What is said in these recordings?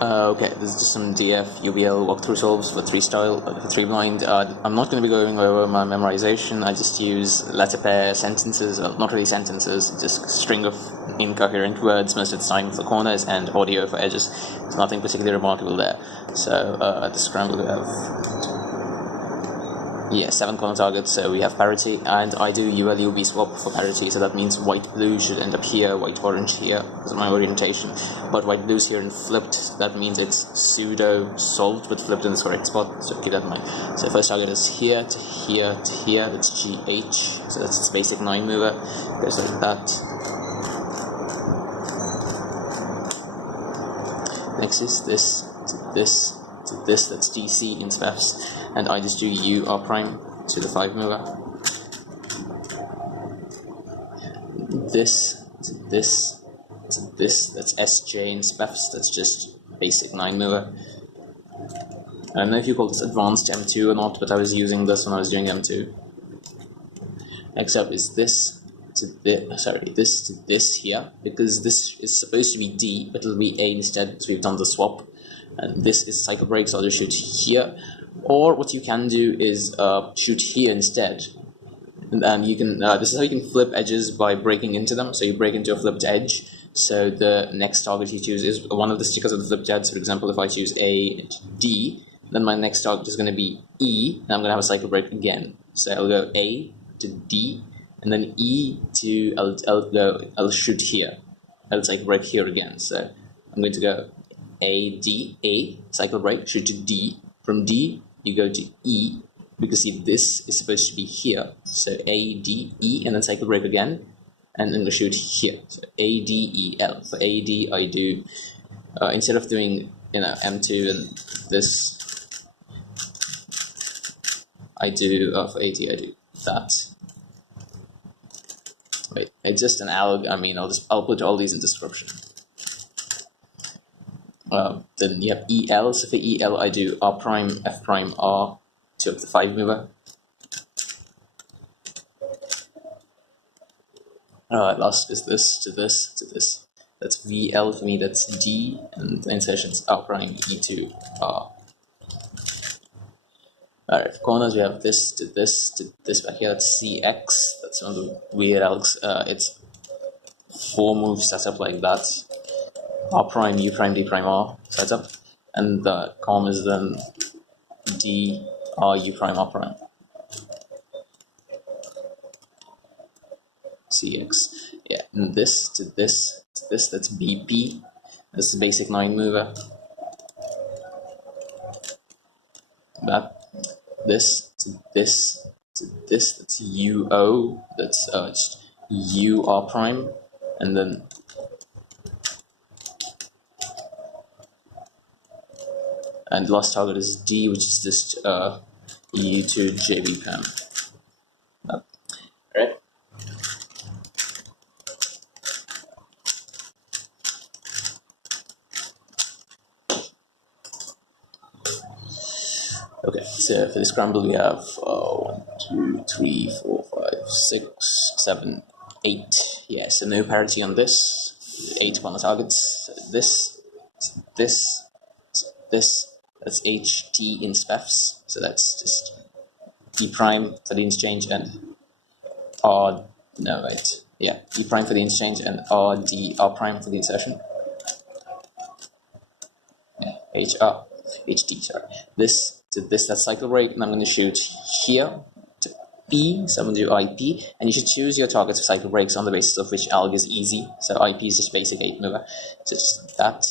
Okay, this is just some DF UBL walkthrough solves for 3style, for 3 blind. I'm not going to be going over my memorization. I just use letter pair sentences, well, not really sentences, just string of incoherent words most of the time for corners and audio for edges. There's nothing particularly remarkable there. So at the scramble we have 7 corner targets, so we have parity, and I do UL-UB swap for parity, so that means white-blue should end up here, white-orange here, because of my orientation, but white-blue's here and flipped, that means it's pseudo-solved, but flipped in the correct spot, so keep that in mind. So first target is here to here to here, that's GH, so that's its basic 9 mover, goes like that. Next is this to this to this, that's DC in SPEFs, and I just do UR prime to the 5 mover. This to this to this, that's SJ in SPEFs, that's just basic 9 mover. I don't know if you call this advanced M2 or not, but I was using this when I was doing M2. Next up is this to this, this to this here, because this is supposed to be D, but it'll be A instead, because we've done the swap. And this is cycle break, so I'll just shoot here. Or what you can do is shoot here instead. And you can this is how you can flip edges by breaking into them. So you break into a flipped edge. So the next target you choose is one of the stickers of the flipped edge. For example, if I choose A and D, then my next target is going to be E, and I'm going to have a cycle break again. So I'll go A to D, and then E to I'll shoot here. I'll cycle break here again. So I'm going to go A, D, A, cycle break, shoot to D. From D, you go to E, because see, this is supposed to be here. So A, D, E, and then cycle break again, and then we shoot here. So A, D, E, L. For A, D, I do, instead of doing, M2 and this, I do, for A, D, I do that. Wait, it's just an alg, I'll put all these in description. Then you have EL, so for EL I do R prime, F prime, R to up the 5 mover. Last is this to this to this. That's VL for me, that's D, and the insertions R prime, E to R. Alright, for corners we have this to this to this back here, that's CX, that's one of the weird algs. It's 4 move setup like that. R prime, U prime, D prime, R setup, and the com is then D, R, U prime, R prime. CX. Yeah, and this to this to this, that's BP. That's the basic 9 mover. That. This to this to this, that's UO, that's just U R prime, and then and last target is D, which is just E to JB PAM. Right. Okay, so for the scramble we have 1, 2, 3, 4, 5, 6, 7, 8. Yeah, so no parity on this. 8 corner targets. This, that's HT in SPEFs, so that's just E prime for the interchange and R, no wait, yeah, E prime for the interchange and R, D, R prime for the insertion. Yeah, HT, sorry. This to this, that's cycle break, and I'm going to shoot here to P, so I'm going to do IP, and you should choose your targets for cycle breaks on the basis of which alg is easy, so IP is just basic 8 mover, so just that.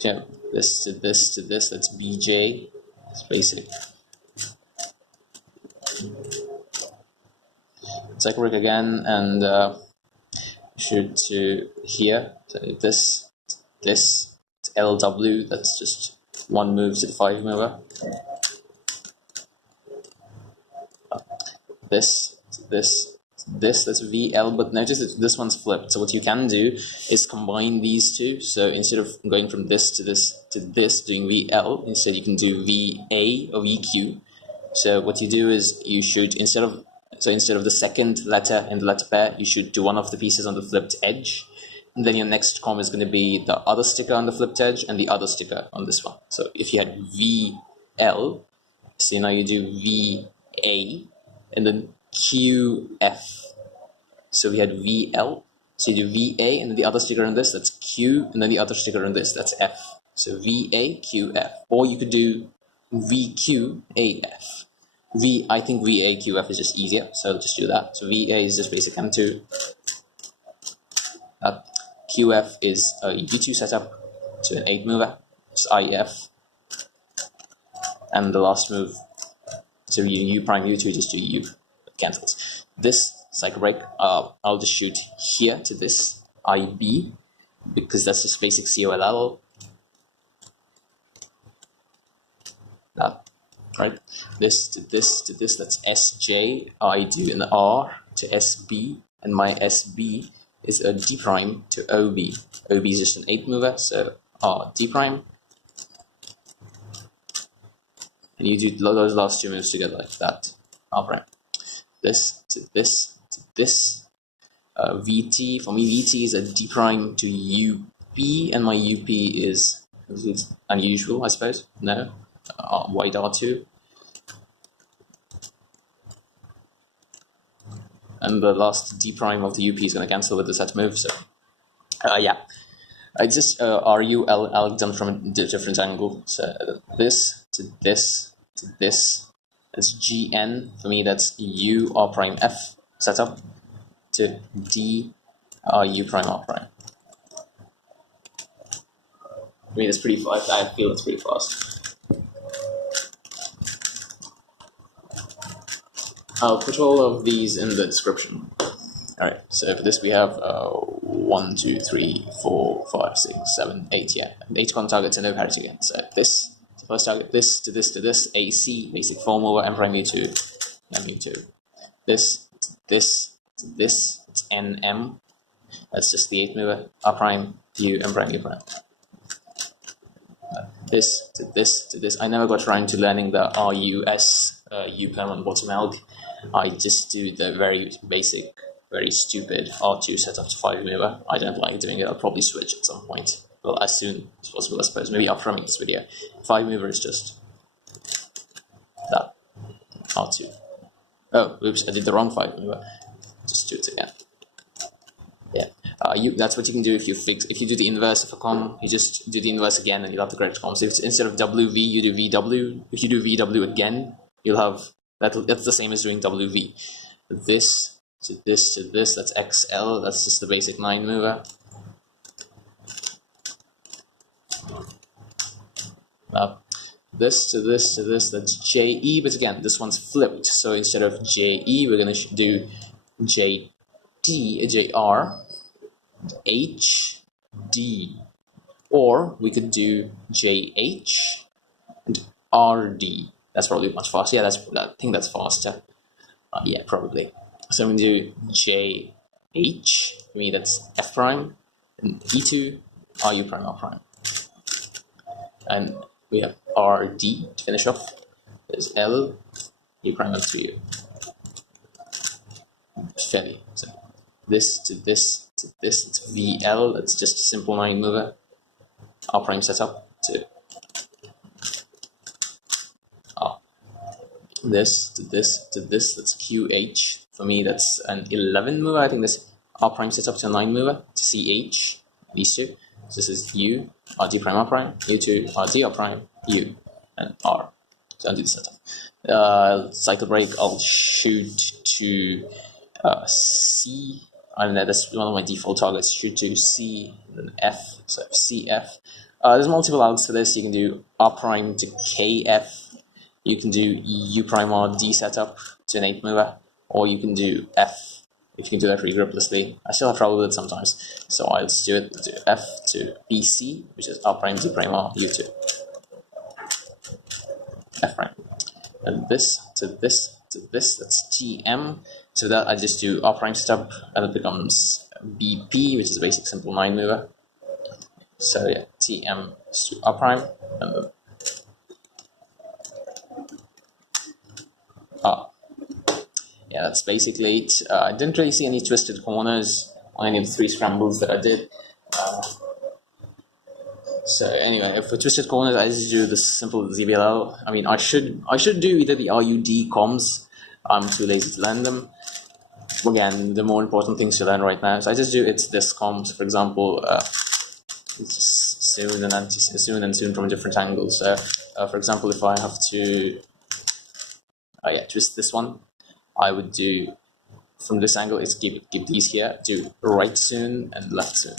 Yeah, this to this to this, that's BJ, it's basic. Cycle break again, and shoot to here, so this to LW, that's just 1 move to the 5 mover. This to this, that's VL, but notice that this one's flipped. So what you can do is combine these two. So instead of going from this to this to this, doing VL, instead you can do VA or VQ. So what you do is you shoot, instead of the second letter in the letter pair, you shoot to one of the pieces on the flipped edge, and then your next com is going to be the other sticker on the flipped edge and the other sticker on this one. So if you had VL, so now you do VA and then QF. So we had VL, so you do VA and then the other sticker on this, that's Q, and then the other sticker on this, that's F. So VA, QF. Or you could do VQAF. I think VA, QF is just easier, so I'll just do that. So VA is just basic M2. QF is a U2 setup to an 8 mover, it's IF. And the last move, so U prime U2, just do U, it cancels. This cycle break, I'll just shoot here to this IB, because that's just basic COLL. That, right? This to this to this, that's SJ, I do an R to SB, and my SB is a D prime to OB. OB is just an 8 mover, so R D prime. And you do those last two moves together like that. R prime. This to this to this. VT, for me VT is a D prime to UP, and my UP is unusual, I suppose. No. White R2. And the last D prime of the UP is going to cancel with the set move. So, yeah, I just RULL done from a different angle. So this to this to this. That's GN for me. That's U R prime F setup to D U prime R prime. I mean, it's pretty fast. I feel it's pretty fast. I'll put all of these in the description. Alright, so for this we have 1, 2, 3, 4, 5, 6, 7, 8, yeah. 8 con targets and no parity again. So this, the first target, this to this to this, AC, basic form over, M prime U2, M U2. This to this to this, it's NM, that's just the 8 mover, R prime, U, M prime, U prime. This to this to this. I never got around to learning the RUS, U perm on bottom elk. I just do the very basic, very stupid R2 setup to 5 mover. I don't like doing it. I'll probably switch at some point. Well, as soon as possible, I suppose. Maybe after filming this video. 5 mover is just that. R2. Oh, oops, I did the wrong 5 mover. Just do it again. Yeah. That's what you can do if you do the inverse of a com, you just do the inverse again and you'll have the correct com. So if instead of WV, you do VW. If you do VW again, you'll have, that's the same as doing WV. This to this to this, that's XL, that's just the basic 9 mover. This to this to this, that's JE, but again, this one's flipped. So instead of JE, we're going to do JT, JR, HD, or we could do JH and RD. That's probably much faster. Yeah, I think that's faster. Yeah, probably. So I'm going to do JH, for me that's F prime, and E2, RU prime, R prime. And we have RD to finish off. There's L, U prime, F2U. Fairly. So this to this to this, it's VL, that's just a simple 9 mover. R prime setup to this to this to this, that's QH. For me, that's an 11 mover. I think this R prime setup to a 9 mover to CH, these two. So this is U, RD prime, R prime, U2, RD, R prime, U, and R. So I'll do the setup. Cycle break, I'll shoot to C. I don't know, that's one of my default targets. Shoot to C, and then F, so CF. There's multiple outlets for this. You can do R prime to KF. You can do U prime RD setup to an 8 mover, or you can do F if you can do that regrouplessly. I still have trouble with it sometimes, so I'll just do it to F to BC, which is R prime D prime R U2. F prime. And this to this to this, that's TM. So that I just do R prime setup, and it becomes BP, which is a basic simple 9 mover. So yeah, TM is to R prime, and then R. Yeah, that's basically it. I didn't really see any twisted corners on any of the 3 scrambles that I did. So anyway, for twisted corners, I just do the simple ZBL. I mean, I should do either the RUD comms. I'm too lazy to learn them. Again, the more important things to learn right now. So I just do this comms, for example, it's just soon and soon from different angles. So for example, if I have to twist this one, I would do from this angle is give these here, do right soon and left soon.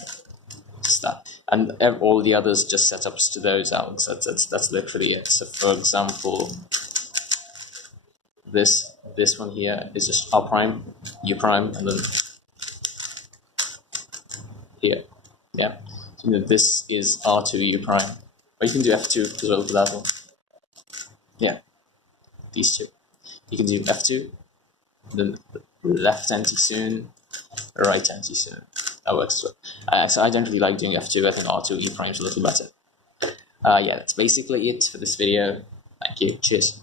Just that. And all the others just setups to those angles. That's literally it. So for example, this one here is just R prime, U prime, and then here. Yeah. So this is R2 U prime. Or you can do F2 as well for that one. Yeah. These two. You can do F2, then left anti-soon, right anti-soon. That works as well. So I don't really like doing F2. I think R2 E prime is a little better. Yeah, that's basically it for this video. Thank you. Cheers.